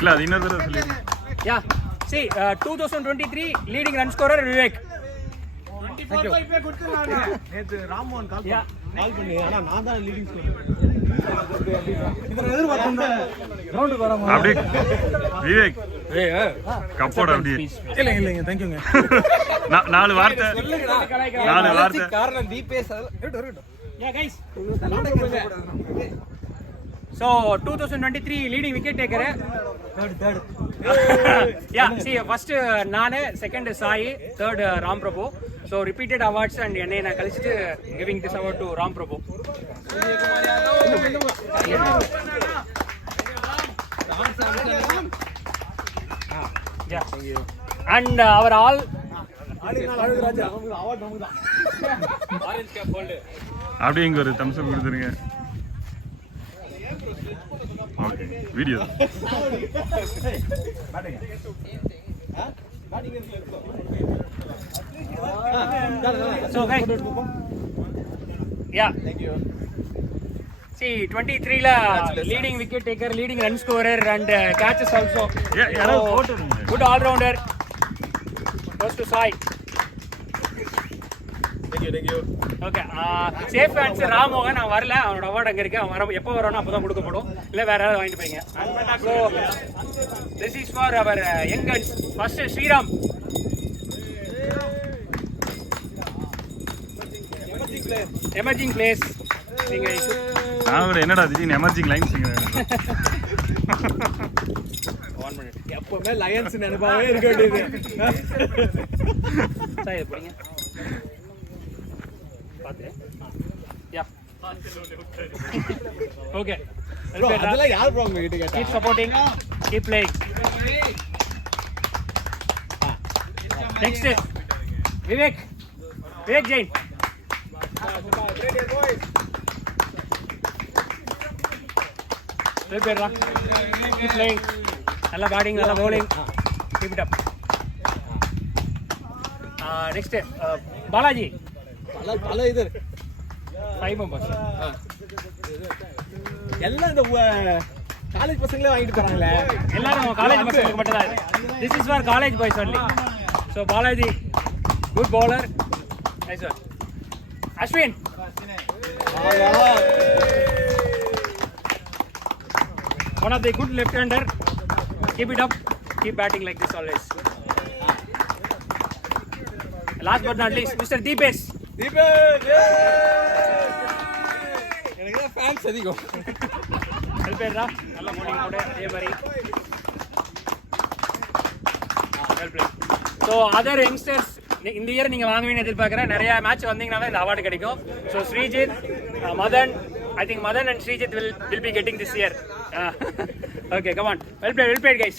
இல்ல அது இன்னொரு தடவை சொல்லிடுங்க. Yeah. See, 2023 leading run scorer Vivek. நேத்து ராமோகன் கால் Yeah. பண்ணி ஆனா நான் தான் லீடிங் ஸ்கோரர். இத எதிர்பார்த்தேன். கிரவுண்டுக்கு வராம. அப்படியே விவேக் கப்போட அப்படியே. இல்லைங்க தேங்க்யூங்க. நாலு வார்த்தை காரணம் Deepesh Yeah, guys. So 2023 leading wicket taker. third. Yeah, see, first Nane, second Sai, third Ram Prabhu. So repeated awards and enna kalichittu giving this award to Ram Prabhu. Yeah. And our all Raja award நமக்கு தான். orange cap hold. அப்படியே இங்க ஒரு Thums அப் கொடுத்துருங்க. Okay video So guys, yeah. Thank you. See, 23 la leading wicket taker, leading run scorer and catches also. யாராவது போட்டுருங்க. Good all rounder. Goes to Sai. Thank you. Okay. Safe answer Ramogan. அவன் வரல, அவனோட award அங்க இருக்கு. அவன் வர எப்போ வரானோ அப்பதான் கொடுக்கப்படும். இல்ல வேற யாராவது வாங்கிட்டு போய்ங்க. So this is for our young guns. First Sriram. Emerging players. நீங்க நான் ஒரு என்னடா திடீர்னு எமர்ஜிங் லைன்ஸ் எப்பவுமே லயன்ஸ் நினைப்பாவே இருக்க வேண்டியது. சாய் போறீங்க. பாத்து. யா. Okay. bro அதெல்லாம் யார் bro உங்க கிட்ட கேட்டா? Keep supporting. Keep playing. Next. Vivek Jain. Prepare. Keep playing. Nalla batting, nalla bowling. Keep it up. Next. Balaji. பல இது 5 members. எல்லாம் இந்த காலேஜ் பசங்களே வாங்கிட்டு போறாங்களே. எல்லாரும் காலேஜ் பசங்களுக்கு மட்டும் தான். This is for college boys only. So Balaji, good bowler. Nice one. Ashwin. One of the good left-hander. Keep it up. Keep batting like this always. Last but not least, Mr. Deepesh. எனக்கு தான் fans அதிகம். பேர்ரா நல்ல morning கூட அதே மாதிரி well play. So other youngsters இந்த year நீங்கள் வாங்குவீங்கன்னு எதிர்பார்க்குறேன். நிறைய மேட்ச் வந்தீங்கன்னா இந்த அவார்டு கிடைக்கும். So Sreejith, Madan, I think Madan and Srijit will be getting this year. Okay, come on. Well played guys.